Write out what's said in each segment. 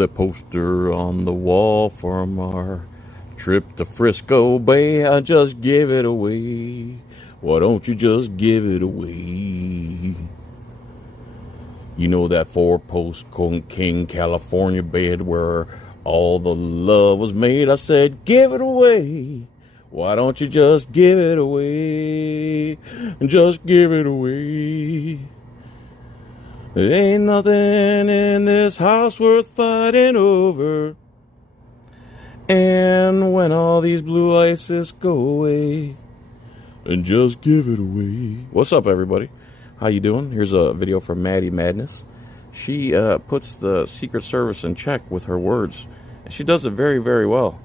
that poster on the wall from our trip to Frisco Bay. I just give it away. Why don't you just give it away? You know that 4-post King California bed where all the love was made? I said, give it away. Why don't you just give it away? Just give it away. There ain't nothing in this house worth fighting over. And when all these blue ices go away, and just give it away. What's up, everybody? How you doing? Here's a video from Maddie Madness. She puts the Secret Service in check with her words. And she does it very, very well.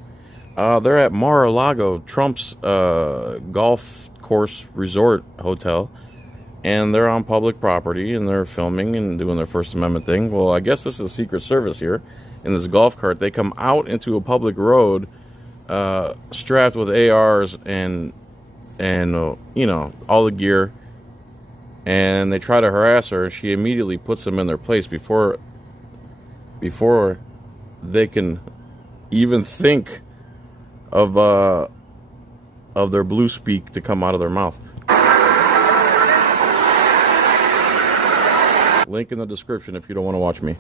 They're at Mar-a-Lago, Trump's golf course resort hotel. And they're on public property, and they're filming and doing their First Amendment thing. Well, I guess this is Secret Service here. In this golf cart, they come out into a public road, strapped with ARs and you know, all the gear. And they try to harass her. She immediately puts them in their place before they can even think of their blue speak to come out of their mouth. Link in the description if you don't want to watch me.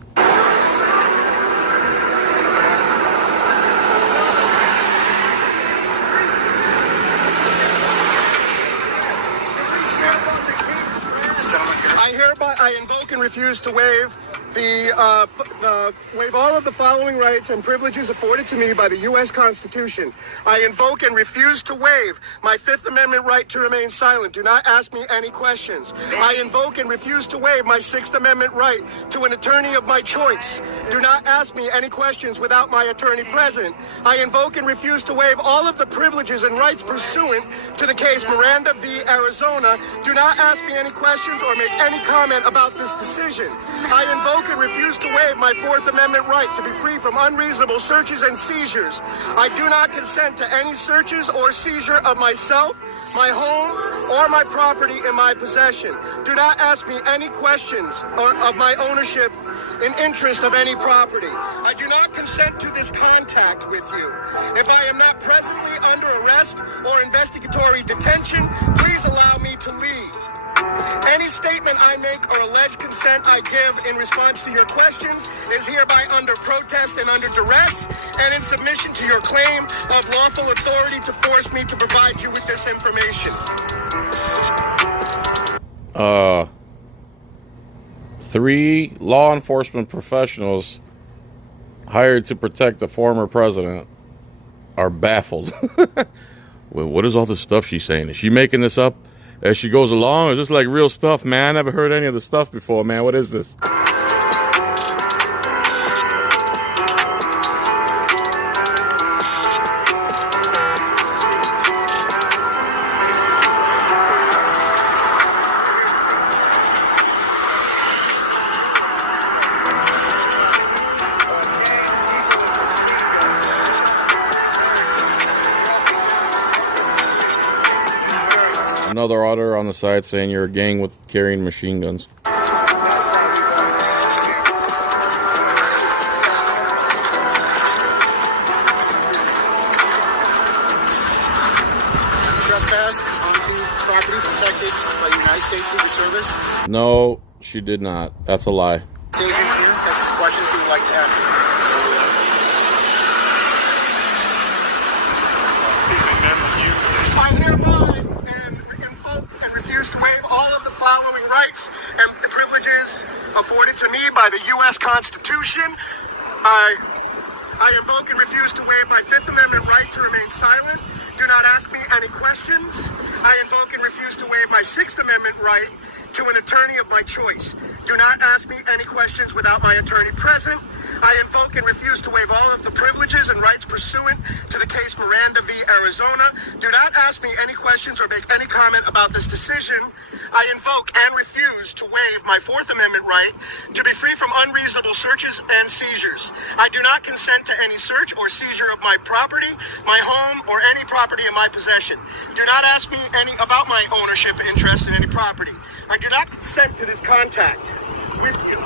I invoke and refuse to waive waive all of the following rights and privileges afforded to me by the U.S. Constitution. I invoke and refuse to waive my Fifth Amendment right to remain silent. Do not ask me any questions. I invoke and refuse to waive my Sixth Amendment right to an attorney of my choice. Do not ask me any questions without my attorney present. I invoke and refuse to waive all of the privileges and rights pursuant to the case Miranda v. Arizona. Do not ask me any questions or make any comment about this decision. I invoke and refuse to waive my Fourth Amendment right to be free from unreasonable searches and seizures. I do not consent to any searches or seizure of myself, my home, or my property in my possession. Do not ask me any questions of my ownership in interest of any property. I do not consent to this contact with you. If I am not presently under arrest or investigatory detention, please allow me to leave. Any statement I make or alleged consent I give in response to your questions is hereby under protest and under duress and in submission to your claim of lawful authority to force me to provide you with this information. 3 law enforcement professionals hired to protect the former president are baffled. Well, what is all this stuff she's saying? Is she making this up as she goes along, or is this like real stuff, man? I never heard any of this stuff before, man. What is this? Another auditor on the side saying you're a gang with carrying machine guns. Trespass onto property protected by the United States Secret Service? No, she did not. That's a lie. That's the questions we would like to ask you. I hereby invoke and refuse to waive all of the following rights and privileges afforded to me by the U.S. Constitution. I invoke and refuse to waive my Fifth Amendment right to remain silent. Do not ask me any questions. I invoke and refuse to waive my Sixth Amendment right to an attorney of my choice. Do not ask me any questions without my attorney present. I invoke and refuse to waive all of the privileges and rights pursuant to the case Miranda v. Arizona. Do not ask me any questions or make any comment about this decision. I invoke and refuse to waive my Fourth Amendment right to be free from unreasonable searches and seizures. I do not consent to any search or seizure of my property, my home, or any property in my possession. Do not ask me about my ownership interest in any property. I do not consent to this contact with you.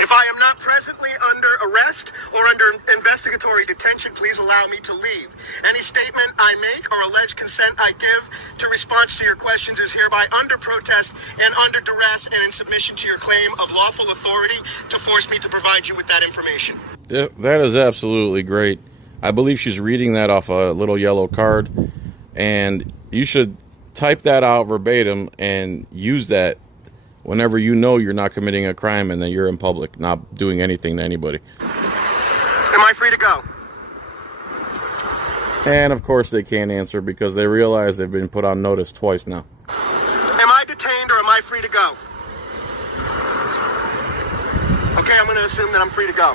If If I am not presently under arrest or under investigatory detention, please allow me to leave. Any statement I make or alleged consent I give to response to your questions is hereby under protest and under duress and in submission to your claim of lawful authority to force me to provide you with that information. That is absolutely great. I believe she's reading that off a little yellow card, and you should type that out verbatim and use that whenever you know you're not committing a crime and that you're in public, not doing anything to anybody. Am I free to go? And of course they can't answer because they realize they've been put on notice twice now. Am I detained or am I free to go? Okay, I'm going to assume that I'm free to go.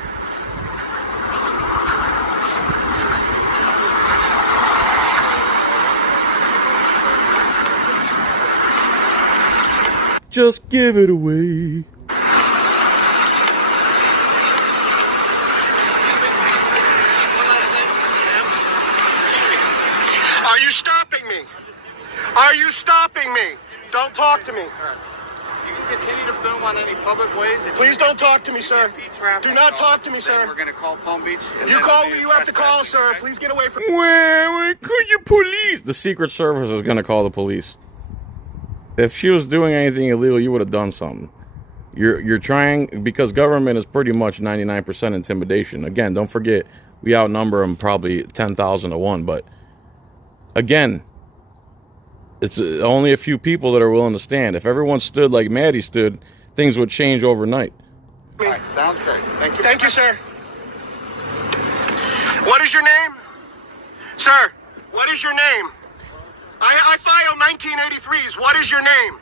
Just give it away. Are you stopping me? Are you stopping me? Don't talk to me. You can continue to film on any public ways. Please don't talk to me, sir. Do not talk to me, sir. We're going to call Palm Beach. You call who you have to call, sir. Please get away from me. Where could you police? The Secret Service is going to call the police. If she was doing anything illegal, you would have done something. You're trying, because government is pretty much 99% intimidation. Again, don't forget, we outnumber them probably 10,000 to 1. But again, it's only a few people that are willing to stand. If everyone stood like Maddie stood, things would change overnight. All right, sounds great. Thank you. Thank you, sir. What is your name? Sir, what is your name? I file 1983s. What is your name?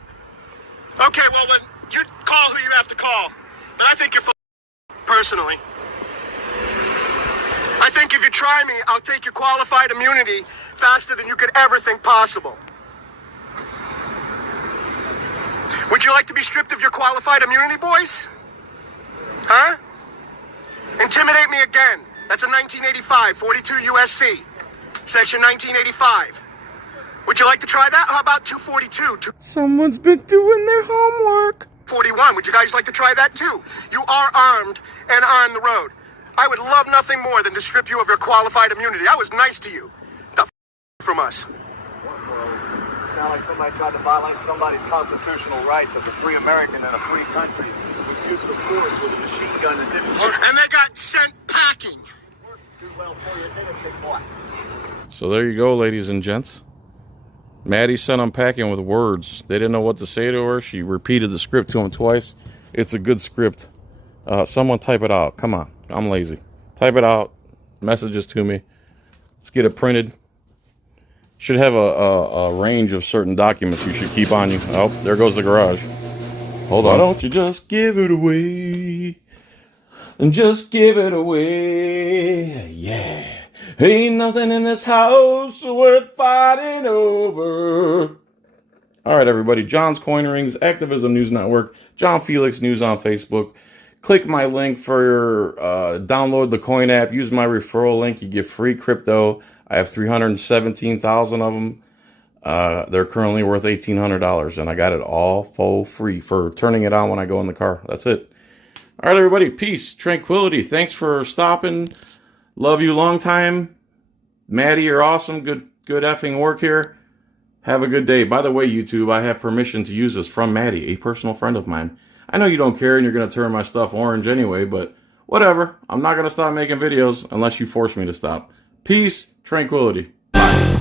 Okay, well, when you call who you have to call. But I think you're personally. I think if you try me, I'll take your qualified immunity faster than you could ever think possible. Would you like to be stripped of your qualified immunity, boys? Huh? Intimidate me again. That's a 1985, 42 USC, section 1985. Would you like to try that? How about 242? Someone's been doing their homework. 41. Would you guys like to try that too? You are armed and on the road. I would love nothing more than to strip you of your qualified immunity. I was nice to you. The from us. Not like somebody tried to violate somebody's constitutional rights as a free American in a free country with use of force with a machine gun that didn't work. And they got sent packing. Do well for you, didn't it, big boy? So there you go, ladies and gents. Maddie sent them packing with words. They didn't know what to say to her. She repeated the script to them twice. It's a good script. Someone type it out. Come on. I'm lazy. Type it out. Messages to me. Let's get it printed. Should have a range of certain documents you should keep on you. Oh, there goes the garage. Hold on. Why don't you just give it away? And just give it away. Yeah. Ain't nothing in this house worth fighting over. All right, everybody. John's Coin Rings, Activism News Network, John Filax News on Facebook. Click my link for download the coin app. Use my referral link. You get free crypto. I have 317,000 of them. They're currently worth $1,800, and I got it all for free for turning it on when I go in the car. That's it. All right, everybody. Peace, tranquility. Thanks for stopping. Love you long time. Maddie, you're awesome. Good effing work here. Have a good day. By the way, YouTube, I have permission to use this from Maddie, a personal friend of mine. I know you don't care and you're going to turn my stuff orange anyway, but whatever. I'm not going to stop making videos unless you force me to stop. Peace, tranquility. Bye.